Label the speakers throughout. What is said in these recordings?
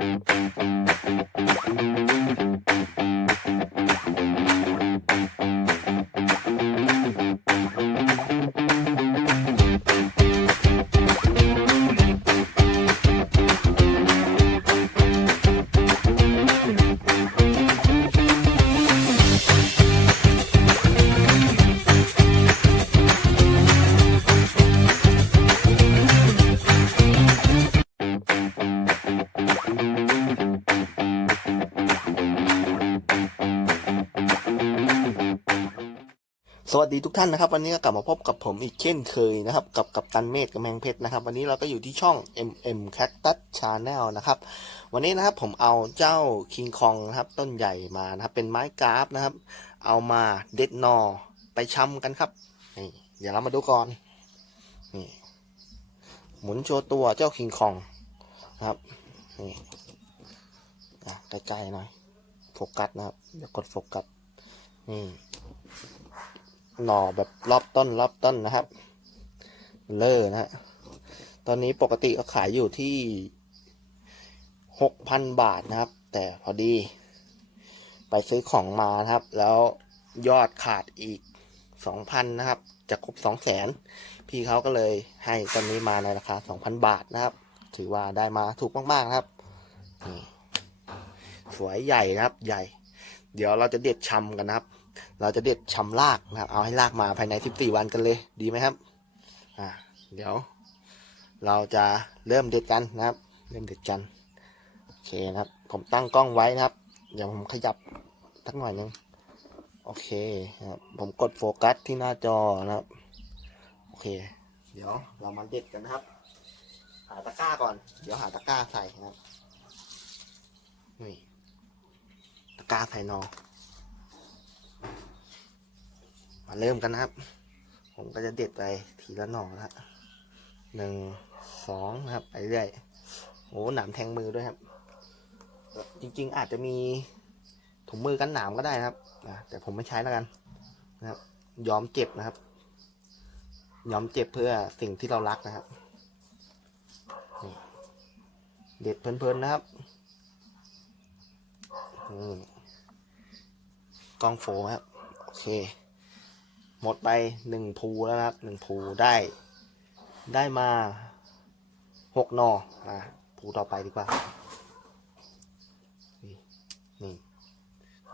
Speaker 1: สวั สดีทุกท่านนะครับ วันนี้ก็กลับมาพบกับผมอีกเช่นเคยนะครับ กับกับตันเมธกับแมงเพชรนะครับ วันนี้เราก็อยู่ที่ช่อง MM Cactus Channel นะครับ วันนี้นะครับผมเอาเจ้าคิงคองนะครับต้นใหญ่มานะครับ เป็นไม้กราฟนะครับ เอามาเด็ดนอไปช้ำกันครับนี่เดี๋ยวเรามาดูก่อนนี่หมุนโชว์ตัวเจ้าคิงคองนะครับนี่ใกล้ๆหน่อยโฟกัสนะครับเดี๋ยวกดโฟกัสนี่ หน่อแบบรอบต้นรอบต้นนะครับ เลอนะฮะตอนนี้ปกติก็ขายอยู่ที่หกพันบาทนะครับ แต่พอดี ไปซื้อของมานะครับ แล้วยอดขาดอีกสองพันนะครับจะครบสองแสนพี่เขาก็เลยให้ต้นนี้มาในราคาสองพันบาทนะครับ ถือว่าได้มาถูกมากๆนะครับนี่สวยใหญ่นะครับใหญ่ เดี๋ยวเราจะเด็ดชำกันนะครับ เราจะเด็ดชำรากนะครับ เอาให้รากมาภายใน 14 วันกันเลย ดีไหมครับ อ่า เดี๋ยว เราจะเริ่มเด็ดกันนะครับ เริ่มเด็ดกัน โอเคนะครับ ผมตั้งกล้องไว้นะครับ เดี๋ยวผมขยับสักหน่อยนึง โอเคครับ ผมกดโฟกัสที่หน้าจอนะครับ โอเค เดี๋ยวเรามาเด็ดกันนะครับ หาตะกร้าก่อน เดี๋ยวหาตะกร้าใส่นะครับ นี่ ตะกร้าใส่นอ มาเริ่มกันนะครับ ผมก็จะเด็ดไปทีละหน่อนะฮะหนึ่งสองนะครับไปเรื่อยโอ้หนามแทงมือด้วยครับ จริงๆอาจจะมีถุงมือกันหนามก็ได้นะครับแต่ผมไม่ใช้แล้วกันนะครับ ยอมเจ็บนะครับ ยอมเจ็บเพื่อสิ่งที่เรารักนะครับ เด็ดเพลินๆนะครับอืมกล้องโฟมครับ โอเค หมดไปหนึ่งภูแล้วนะครับหนึ่งภูได้ได้มาหกหนออะภูต่อไปดีกว่า นี่นี่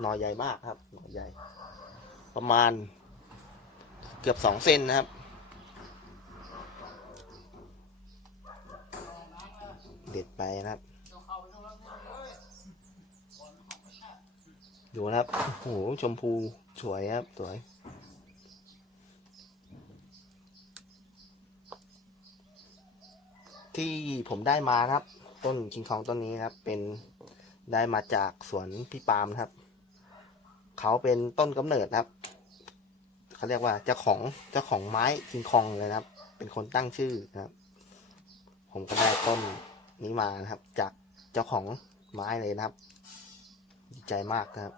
Speaker 1: หนอใหญ่มากครับหนอใหญ่ ประมาณเกือบสองเซนนะครับเด็ดไปนะครับ ดูนะครับ โอ้โห ชมพู สวยครับ สวย ที่ผมได้มานะครับ ต้นคิงคองต้นนี้นะครับ เป็นได้มาจากสวนพี่ปาล์มนะครับ เขาเป็นต้นกำเนิดครับเขาเรียกว่าเจ้าของเจ้าของไม้คิงคองเลยนะครับ เป็นคนตั้งชื่อนะครับ ผมก็ได้ต้นนี้มานะครับ จากเจ้าของไม้เลยนะครับ ดีใจมากนะครับ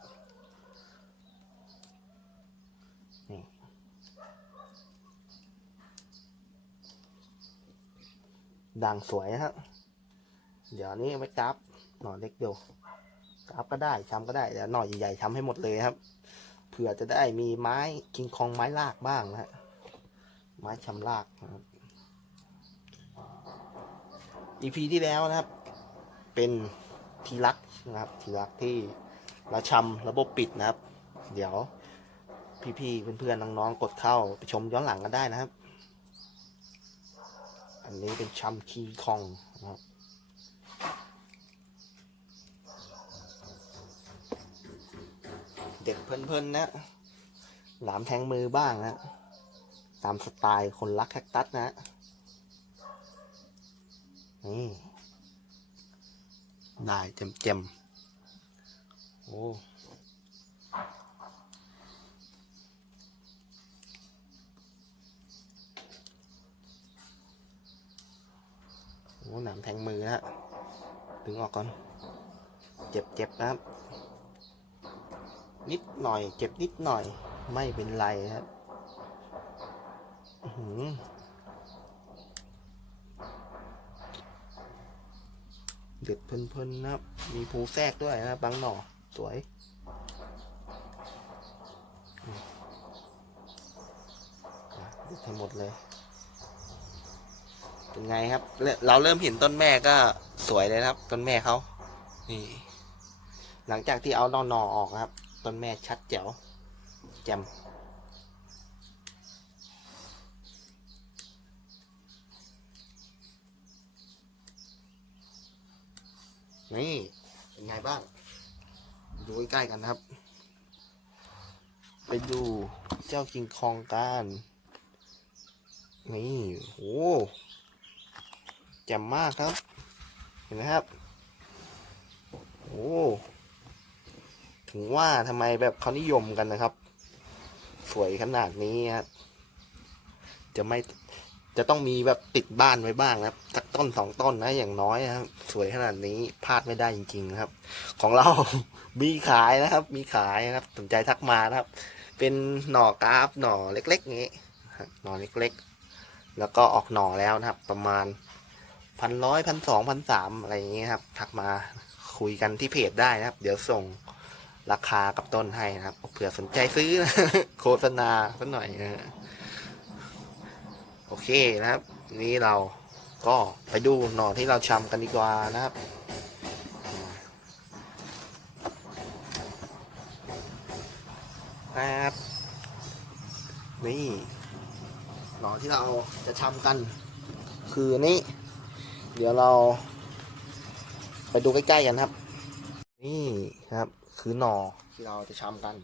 Speaker 1: ด่างสวยนะครับเดี๋ยวนี้ไว้กราฟหน่อเล็กเดียวกราฟก็ได้ช้ำก็ได้เดี๋ยวหน่อใหญ่ๆช้ำให้หมดเลยครับ เผื่อจะได้มีไม้กิงคองไม้ลากบ้างนะฮะ ไม้ช้ำลากนะครับ EP ที่แล้วนะครับ เป็นทีรักนะครับ ทีรักที่เราชำระบบปิดนะครับ เดี๋ยวพี่ๆเพื่อนๆน้องๆกดเข้าไปชมย้อนหลังกันได้นะครับ อันนี้เป็นชำคีคองนะครับเด็กเพลินๆนะ หลามแทงมือบ้างนะ ตามสไตล์คนรักแคคตัสนะ นี่ ได้เต็มเต็มๆโอ้ โหหนามแทงมือนะฮะดึงออกก่อน เจ็บเจ็บนะครับ นิดหน่อย เจ็บนิดหน่อย ไม่เป็นไรครับอื้อหือเด็ดเพลินๆนะครับ มีภูแทรกด้วยนะบางหน่อ สวยอืมอะเด็ดทั้งหมดเลย เป็นไงครับ เราเริ่มเห็นต้นแม่ก็สวยเลยครับ ต้นแม่เขานี่ หลังจากที่เอานอนอออกนะครับ ต้นแม่ชัดแจ๋วแจ่มนี่เป็นไงบ้าง ดูใกล้ๆกันนะครับ ไปดูเจ้าคิงคองกัน นี่โอ้ แจ่มมากครับ เห็นไหมครับ โอ้ถึงว่าทำไมแบบเขานิยมกันนะครับ สวยขนาดนี้ครับจะไม่จะต้องมีแบบติดบ้านไว้บ้างนะครับสักต้นสองต้นนะอย่างน้อยนะครับ สวยขนาดนี้พลาดไม่ได้จริงๆนะครับ ของเรา มีขายนะครับ มีขายนะครับสนใจทักมานะครับ เป็นหน่อกราฟหน่อเล็กๆงนี้หน่อเล็กๆ แล้วก็ออกหน่อแล้วนะครับ ประมาณ พันร้อยพันสองพันสามอะไรอย่างนี้ยครับ ทักมาคุยกันที่เพจได้นะครับ เดี๋ยวส่งราคากับต้นให้นะครับเผื่อสนใจซื้อนะโฆษณาสักหน่อยนะโอเคนะครับ นี้เราก็ไปดูหน่อที่เราชำกันดีกว่านะครับนะครับนี่หน่อที่เราจะทำกัน คือนนี้ เดี๋ยวเราไปดูใกล้ๆกันครับ นี่ครับ คือหนอที่เราจะทำกัน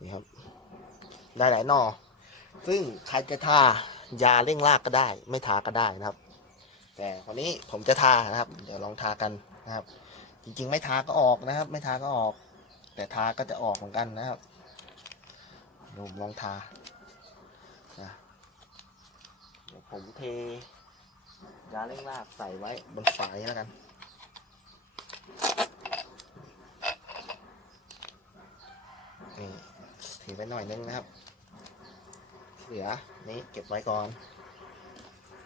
Speaker 1: นี่ครับ ได้หลายหนอซึ่งใครจะทายาเร่งรากก็ได้ ไม่ทาก็ได้นะครับ แต่วันนี้ผมจะทานะครับ เดี๋ยวลองทากันนะครับ จริงๆ ไม่ทาก็ออกนะครับ ไม่ทาก็ออก แต่ทาก็จะออกเหมือนกันนะครับผมลองทานะเดี๋ยวผมเท ยาเร่งรากใส่ไว้บนฝายแล้วกัน นี่เทไว้หน่อยนึงนะครับ เหลือ นี้เก็บไว้ก่อน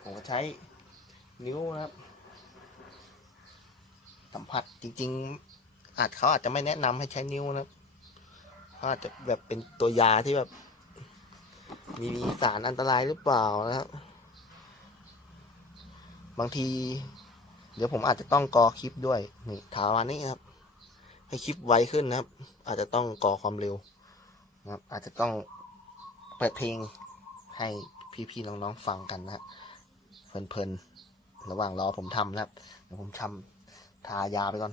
Speaker 1: ผมก็ใช้นิ้วนะครับ สัมผัสจริง ๆ อาจเขาอาจจะไม่แนะนำให้ใช้นิ้วนะครับเขาอาจจะแบบเป็นตัวยาที่แบบ มีสารอันตรายหรือเปล่านะครับ บางที เดี๋ยวผมอาจจะต้องกอคลิปด้วยนี่ถาวันนี้ครับ ให้คลิปไวขึ้นนะครับ อาจจะต้องกอความเร็วนะครับ อาจจะต้องเปิดเพลงให้พี่ๆน้องๆฟังกันนะฮะเพลินๆระหว่างรอผมทำนะครับเดี๋ยวผมทำทายาไปก่อน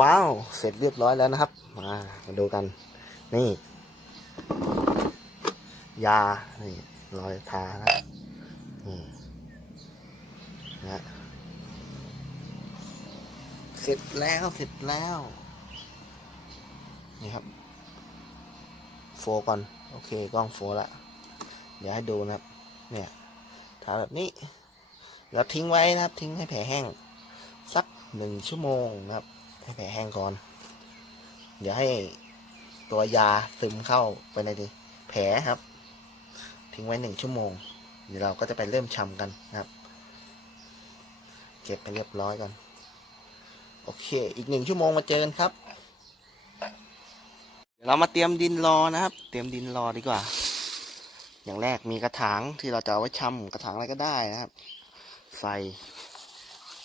Speaker 1: ว้าว เสร็จเรียบร้อยแล้วนะครับ มามาดูกัน นี่ ยา นี่รอยทานะนี่นะเสร็จแล้วเสร็จแล้ว นี่ครับ โฟก่อน โอเค กล้องโฟละ เดี๋ยวให้ดูนะครับ เนี่ย ทาแบบนี้ แล้วทิ้งไว้นะครับ ทิ้งให้แผลแห้ง สักหนึ่งชั่วโมงนะครับ ให้แผลแห้งก่อน เดี๋ยวให้ตัวยาซึมเข้าไปในแผลครับ ทิ้งไว้หนึ่งชั่วโมง เดี๋ยวเราก็จะไปเริ่มชำกันนะครับ เก็บไปเรียบร้อยก่อน โอเค อีกหนึ่งชั่วโมงมาเจอกันครับ เดี๋ยวเรามาเตรียมดินรอนะครับ เตรียมดินรอดีกว่า อย่างแรกมีกระถางที่เราจะเอาไว้ชำกระถางอะไรก็ได้นะครับ ใส่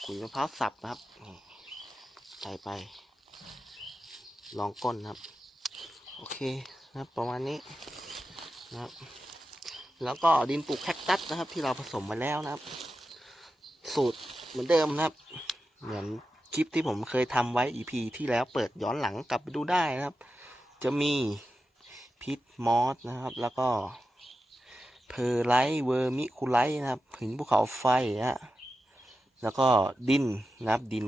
Speaker 1: ขุยมะพร้าวสับนะครับ ใส่ไป ลองก้นครับ โอเคนะครับประมาณนี้นะครับ แล้วก็ดินปลูกแคคตัสนะครับ ที่เราผสมมาแล้วนะครับ สูตรเหมือนเดิมนะครับ เหมือนคลิปที่ผมเคยทำไว้ EP ที่แล้วเปิดย้อนหลังกลับไปดูได้นะครับ จะมีพิษมอสนะครับ แล้วก็เพอร์ไลท์เวอร์มิคูไลท์นะครับหินภูเขาไฟนะฮะแล้วก็ดินนะครับดิน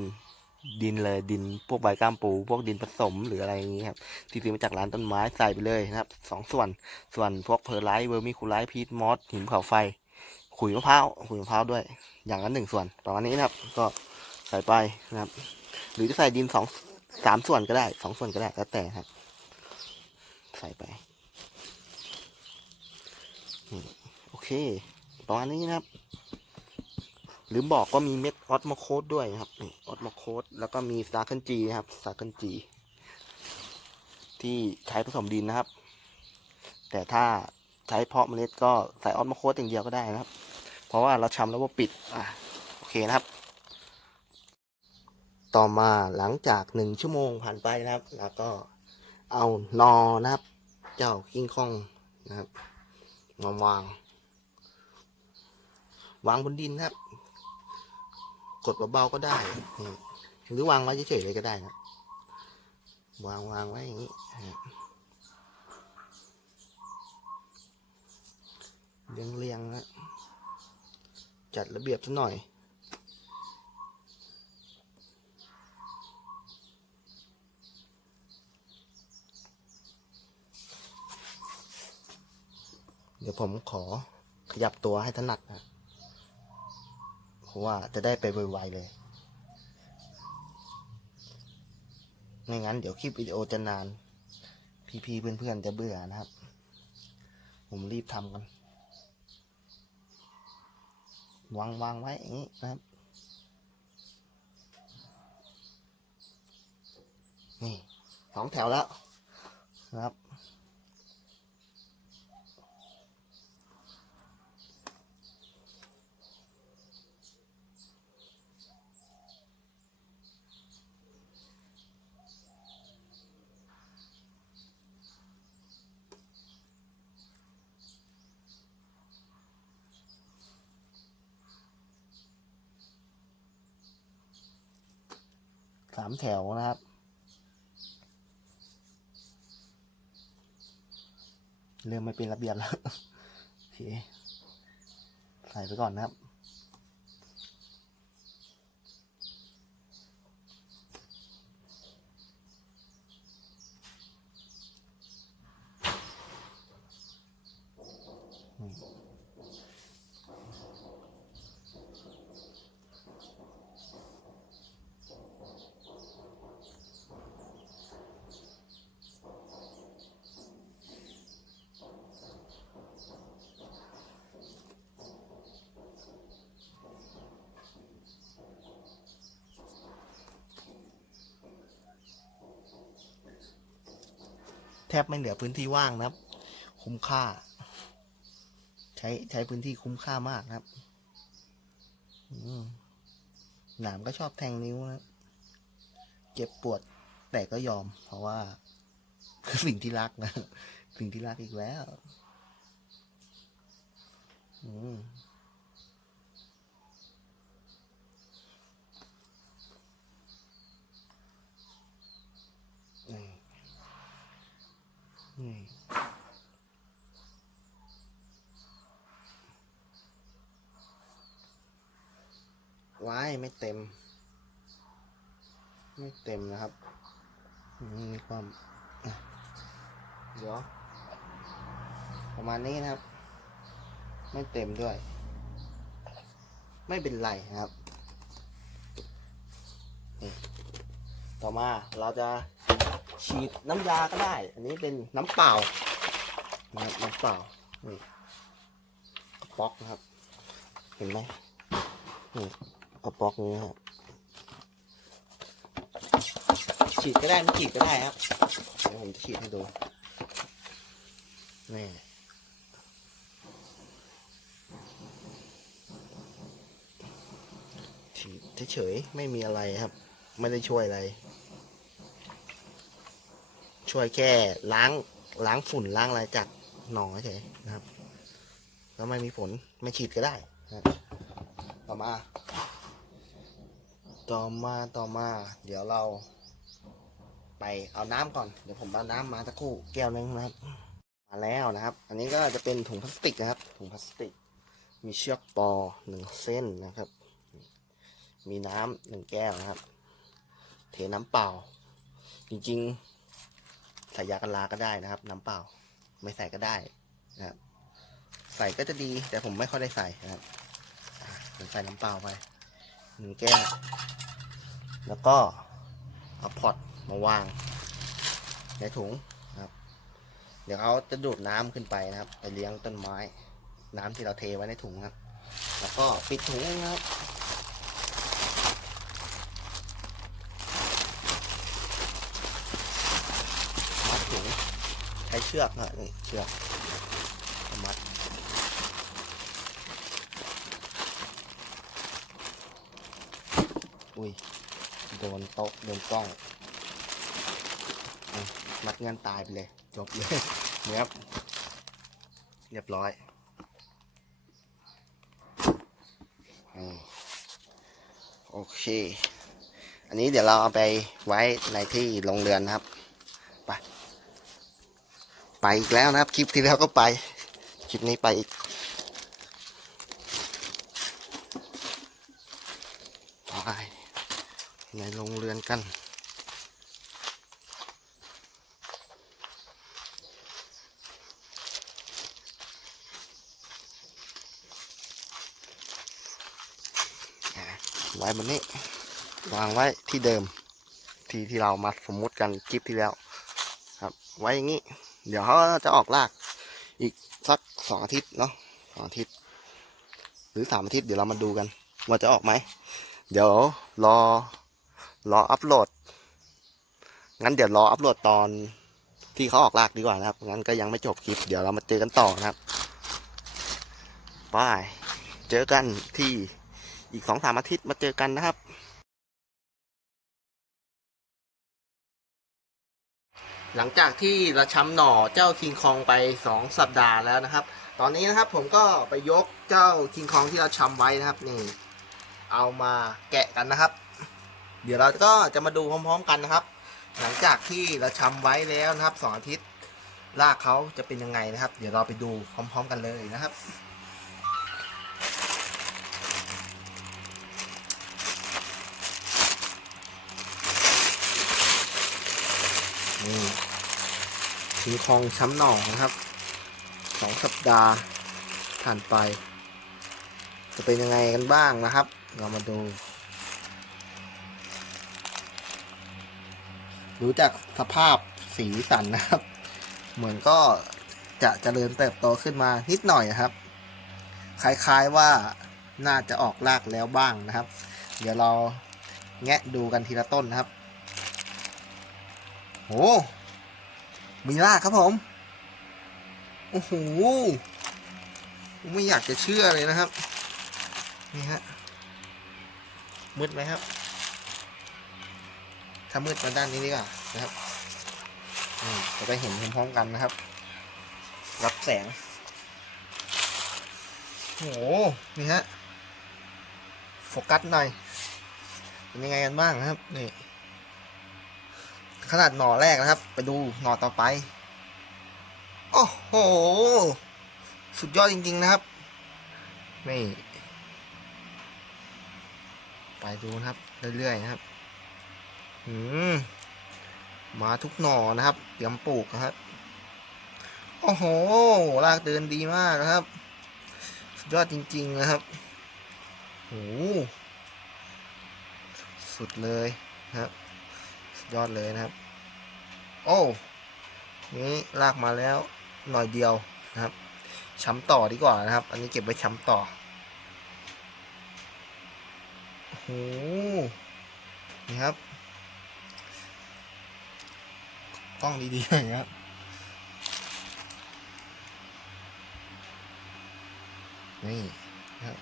Speaker 1: ดินเลยดินพวกใบก้ามปู พวกดินผสมหรืออะไรอย่างนี้ครับที่ซื้อมาจากร้านต้นไม้ใส่ไปเลยนะครับสองส่วนส่วนพวกเพอร์ไลท์เวอร์มิคูไลท์พีทมอสหินเขาไฟ ขุยมะพร้าวขุยมะพร้าวด้วย อย่างละหนึ่งส่วนประมาณนี้นะครับ ก็ใส่ไปนะครับ หรือจะใส่ดินสองสามส่วนก็ได้สองส่วนก็ได้แล้วแต่ครับ ใส่ไปโอเคประมาณนี้นะครับ ลืมบอกก็มีเม็ดออสโมโคดด้วยครับนี่ออสโมโคดแล้วก็มีซาคิลจีนะครับซาคิลจี ที่ใช้ผสมดินนะครับ แต่ถ้าใช้เพาะเมล็ดก็ใส่ออสโมโคดอย่างเดียวก็ได้นะครับ เพราะว่าเราชำแล้วว่าปิดอะโอเคนะครับ ต่อมาหลังจากหนึ่งชั่วโมงผ่านไปนะครับ แล้วก็เอานอนะครับ เจ้ากิ้งคองนะครับมาวาง วางบนดินนะครับ กดเบาๆก็ได้ หรือวางไว้เฉยๆเลยก็ได้นะ วางวางไว้อย่างนี้เรียงเรียงนะจัดระเบียบสักหน่อย เดี๋ยวผมขอขยับตัวให้ถนัดนะ เพราะว่าจะได้ไปไวๆเลย ไม่งั้นเดี๋ยวคลิปวิดีโอจะนาน พี่ๆเพื่อนๆจะเบื่อนะครับ ผมรีบทำกัน วางวางไว้อย่างนี้นะครับ นี่สองแถวแล้วนะครับ สามแถวนะครับ เริ่มไม่เป็นระเบียบแล้ว โอเค ใส่ไปก่อนนะครับ แทบไม่เหลือพื้นที่ว่างนะครับ คุ้มค่า ใช้ใช้พื้นที่คุ้มค่ามากนะครับหนามก็ชอบแทงนิ้วนะเจ็บปวดแต่ก็ยอม เพราะว่าคือสิ่งที่รักนะสิ่งที่รักอีกแล้ว อืมนี่นี่ว้าย ไม่เต็ม ไม่เต็มนะครับมีความเดี๋ยวประมาณนี้นะครับ ไม่เต็มด้วย ไม่เป็นไรนะครับนี่ต่อมาเราจะฉีดน้ำยาก็ได้ อันนี้เป็นน้ำเปล่านะครับน้ำเปล่านี่ป๊อกนะครับ เห็นไหมนี่ กระป๊อกนี้นะครับฉีดก็ได้ไม่ฉีดก็ได้ครับเดี๋ยวผมจะฉีดให้ดูนี่ฉีดเฉยๆไม่มีอะไรครับ ไม่ได้ช่วยอะไร ช่วยแค่ล้างล้างฝุ่นล้างอะไรจากหนองเฉยๆนะครับ แล้วไม่มีผลไม่ฉีดก็ได้นะครับต่อมา ต่อมาต่อมา เดี๋ยวเรา ไปเอาน้ำก่อน เดี๋ยวผมเอาน้ำมาสักครู่แก้วนึงนะครับ มาแล้วนะครับ อันนี้ก็จะเป็นถุงพลาสติกนะครับ ถุงพลาสติก มีเชือกปอหนึ่งเส้นนะครับ มีน้ำหนึ่งแก้วนะครับ เทน้ำเปล่า จริงๆ ใส่ยากันลาก็ได้นะครับ น้ำเปล่า ไม่ใส่ก็ได้นะครับ ใส่ก็จะดี แต่ผมไม่ค่อยได้ใส่นะครับผมใส่น้ำเปล่าไป หนึ่งแก้ว แล้วก็เอาพอตมาวาง ในถุงนะครับ เดี๋ยวเขาจะดูดน้ำขึ้นไปนะครับ ไปเลี้ยงต้นไม้ น้ำที่เราเทไว้ในถุงครับ แล้วก็ปิดถุงนะครับมัดถุงใช้เชือกนะนี่เชือกเอามัด อุ้ย โดนโต๊ะ โดนกล้องมัดเงินตายไปเลย จบเลยเนี่ยครับ เรียบร้อยอโอเค อันนี้เดี๋ยวเราเอาไปไว้ในที่โรงเรือนนะครับ ไป ไปอีกแล้วนะครับ คลิปที่แล้วก็ไป คลิปนี้ไปอีก ไปในโรงเรือน กัน ไว้บนนี้ วางไว้ที่เดิม ที่ที่เรามาสมมุติกันคลิปที่แล้ว ครับ ไว้อย่างนี้ เดี๋ยวเขาจะออกลาก อีกสักสองอาทิตย์เนาะสองอาทิตย์ หรือสามอาทิตย์เดี๋ยวเรามาดูกันว่าจะออกไหม เดี๋ยวรอ รออัพโหลด งั้นเดี๋ยวรออัพโหลดตอนที่เขาออกลากดีกว่านะครับ งั้นก็ยังไม่จบคลิป เดี๋ยวเรามาเจอกันต่อนะครับบายเจอกันที่อีกสองสามอาทิตย์มาเจอกันนะครับหลังจากที่เราช้ำหน่อเจ้าคิงคองไปสองสัปดาห์แล้วนะครับ ตอนนี้นะครับผมก็ไปยกเจ้าคิงคองที่เราช้ำไว้นะครับนี่ เอามาแกะกันนะครับ เดี๋ยวเราก็จะมาดูพร้อม ๆ กันนะครับ หลังจากที่เราช้ำไว้แล้วนะครับสองอาทิตย์รากเขาจะเป็นยังไงนะครับ เดี๋ยวเราไปดูพร้อม ๆ กันเลยนะครับนี่คิงคองช้ำหน่อนะครับสองสัปดาห์ผ่านไป จะเป็นยังไงกันบ้างนะครับ เรามาดู ดูจากสภาพสีสันนะครับ เหมือนก็จะเจริญเติบโตขึ้นมานิดหน่อยครับ คล้ายๆว่าน่าจะออกรากแล้วบ้างนะครับ เดี๋ยวเราแงะดูกันทีละต้นนะครับโอ้มีรากครับผม โอ้โห ไม่อยากจะเชื่อเลยนะครับ นี่ฮะ มืดไหมครับ ถ้ามืดมาด้านนี้ดีกว่านะครับจะได้เห็นพร้อมๆกันนะครับ รับแสงโอ้โหนี่ฮะโฟกัสหน่อยเป็นยังไงกันบ้างนะครับนี่ขนาดหน่อแรกนะครับ ไปดูหน่อต่อไป โอ้โห สุดยอดจริง ๆ นะครับ นี่ ไปดูนะครับ เรื่อย ๆ นะครับ มาทุกหน่อนะครับ เตรียมปลูกนะครับโอ้โหรากเดินดีมากนะครับ สุดยอดจริง ๆ นะครับโอ้สุดเลยนะครับ สุดยอดเลยนะครับ โอ้ นี่ลากมาแล้วหน่อยเดียวนะครับ ช้ำต่อดีกว่านะครับ อันนี้เก็บไว้ช้ำต่อโอ้โหนี่ครับ กล้องดีๆหน่อยครับนี่นะครับ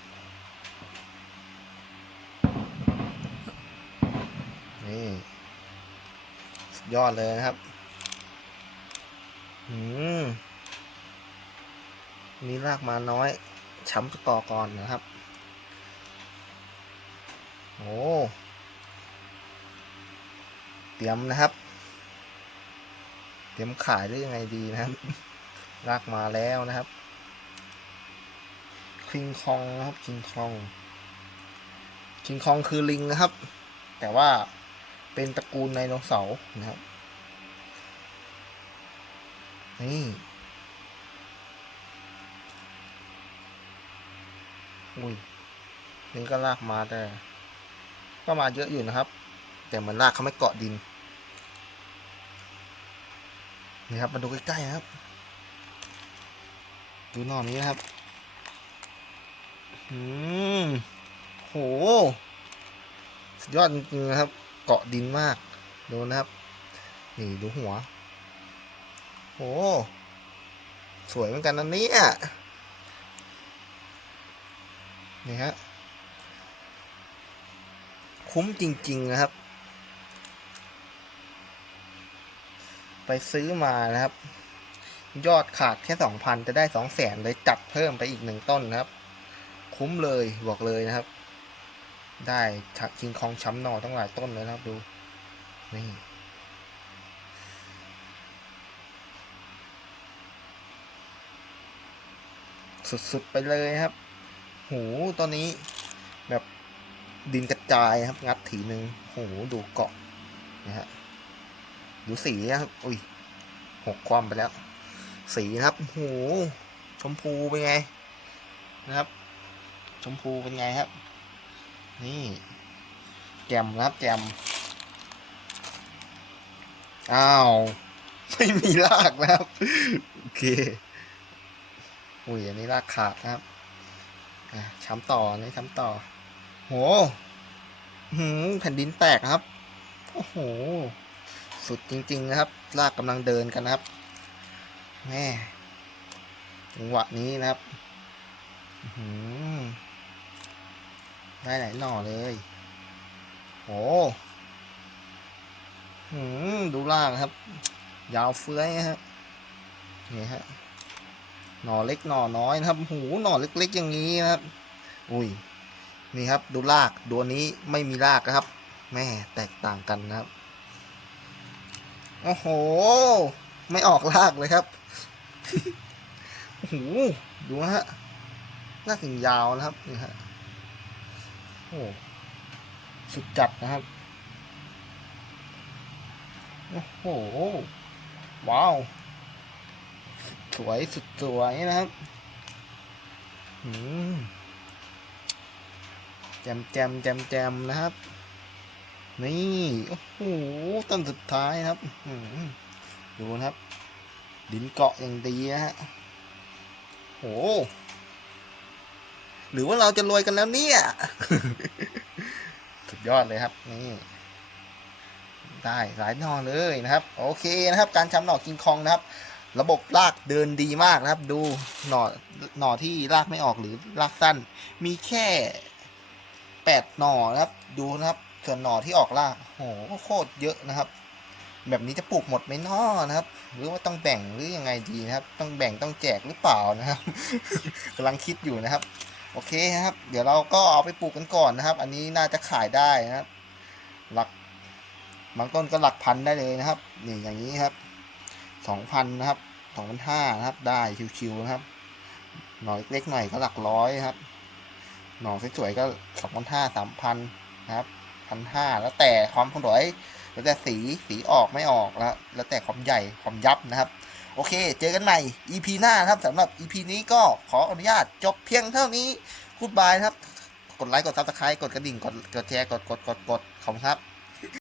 Speaker 1: นี่ยอดเลยนะครับ อืมมีรากมาน้อยช้ำต่อก่อนนะครับ โอ้ เตรียมนะครับ เตรียมขายหรือยังไงดีนะครับลากมาแล้วนะครับคิงคองนะครับคิงคองคิงคองคือลิงนะครับ แต่ว่าเป็นตระกูลไดโนเสาร์นะครับนี่อุ้ยลิงก็ลากมาแต่ ก็มาเยอะอยู่นะครับ แต่เหมือนลากเขาไม่เกาะดิน นี่ครับมาดูใกล้ๆนะครับ ดูหนอนนี้นะครับ อืมโหสุดยอดจริงๆนะครับ เกาะดินมาก ดูนะครับ นี่ดูหัว โห สวยเหมือนกันนะเนี่ยนี่ฮะ คุ้มจริง ๆ นะครับ ไปซื้อมานะครับ ยอดขาดแค่สองพันจะได้สองแสนเลยจัดเพิ่มไปอีกหนึ่งต้นนะครับ คุ้มเลยบอกเลยนะครับ ได้คิงคองช้ำหนอตั้งหลายต้นเลยนะครับดูนี่สุดๆไปเลยครับ หูตอนนี้แบบดินกระจายครับ งัดถีหนึ่งหูดูเกาะนะฮะ ดูสีนะครับ อุ้ยหกความไปแล้ว สีนะครับโหชมพูเป็นไง นะครับ ชมพูเป็นไงครับ นี่แจมนะครับแจมอ้าว ไม่มีรากนะครับ โอเค อุ้ยอันนี้รากขาดนะครับช้ำต่อนี่ช้ำต่อ โหหืมแผ่นดินแตกครับ โอ้โห สุดจริง ๆ นะครับ ลากกำลังเดินกันนะครับแม่จังหวะนี้นะครับอื้หือได้ไหน่อเลยโอ้หืมดูล่างครับ ยาวเฟื้อยฮะนี่ฮะหน่อเล็กหน่อน้อยนะครับ หูหน่อเล็ก ๆ อย่างนี้นะครับ อุ้ยนี่ครับ ดูรากดวนี้ไม่มีรากนะครับ แม่แตกต่างกันนะครับ โอ้โห ไม่ออกรากเลยครับโอ้โหดูนะฮะรากถึงยาวนะครับนี่ฮะโอ้สุดจัดนะครับ โอ้โห ว้าว สวยสุดสวยนะครับอืมแจมแจมแจมแจมนะครับ นี่โอ้โหต้นสุดท้ายครับดูนะครับ ดินเกาะอย่างดีนะฮะโหหรือว่าเราจะรวยกันแล้วเนี่ย สุดยอดเลยครับ นี่ ได้หลายหนอเลยนะครับ โอเคนะครับ การชำหน่อกิงคองนะครับ ระบบรากเดินดีมากนะครับ ดูหน่อหน่อที่รากไม่ออกหรือรากสั้น มีแค่แปดหน่อนะครับ ดูนะครับ ส่วนหน่อที่ออกรากโหโคตรเยอะนะครับ แบบนี้จะปลูกหมดไหมน้อนะครับ หรือว่าต้องแบ่งหรือยังไงดีนะครับ ต้องแบ่งต้องแจกหรือเปล่านะครับกำลังคิดอยู่นะครับ โอเคนะครับ เดี๋ยวเราก็เอาไปปลูกกันก่อนนะครับ อันนี้น่าจะขายได้นะครับ หลักบางต้นก็หลักพันได้เลยนะครับนี่อย่างนี้ครับสองพันนะครับสองพันห้านะครับ ได้ชิวๆนะครับ หน่อเล็กๆหน่อยก็หลักร้อยครับ หน่อสวยๆก็สองพันห้าสามพันนะครับ พันห้าแล้วแต่ความผลอยแล้วแต่สีสีออกไม่ออกแล้ว แล้วแต่ความใหญ่ความยับนะครับ โอเค เจอกันใหม่ EP หน้าครับสำหรับ EP นี้ก็ขออนุญาตจบเพียงเท่านี้กูดบายครับ กดไลค์กดซับสไครต์กดกระดิ่งกดกดแชร์กดกดกดกดขอบคุณครับ